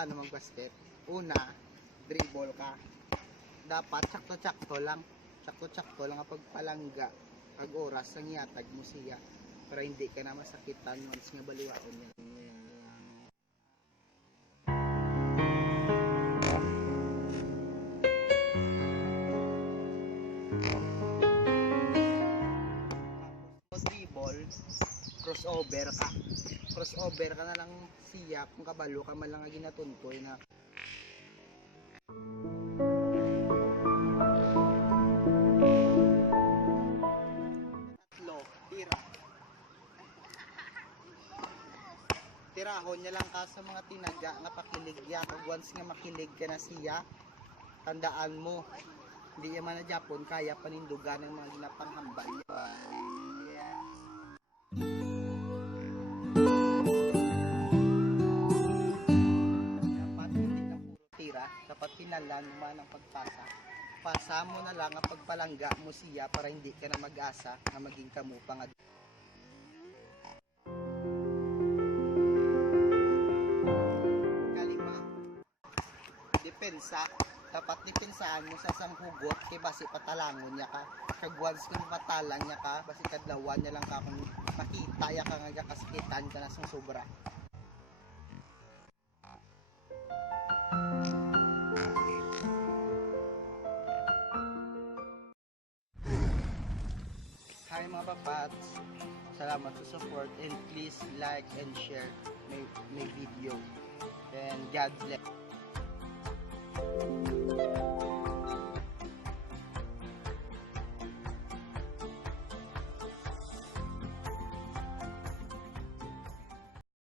paano mag-basket. Una, dribble ka. Dapat sakto-sakto lang. Sakto-sakto lang kapag palangga. Pag oras, ang iatag mo siya. Para hindi ka na masakitan once nga baliwaon yan. Dribble, crossover ka. Crossover ka na lang siya kung kabalo ka man lang nga ginatuntoy na tatlo, tira. Tirahon niya lang ka sa mga tinaga nga pakiligya. Kung once nga makilig ka na siya, tandaan mo, hindi naman na Japon kaya panindugan ng mga ginapanghambal niya. Dapat hindi na puro tira, dapat pinalan mo man ang pagpasa. Pasa mo na lang ang pagpalangga mo siya para hindi ka na mag-asa na maging kamupang. Kalima, depensa. Dapat dipensaan mo sa sang hugot kay basi patalangon niya ka. Kag once kung matalang niya ka, basi kadlawan niya lang ka kung makita ya ka nga kasakitan ka na sang sobra. Hi mga papats, salamat sa support and please like and share my video. And God bless.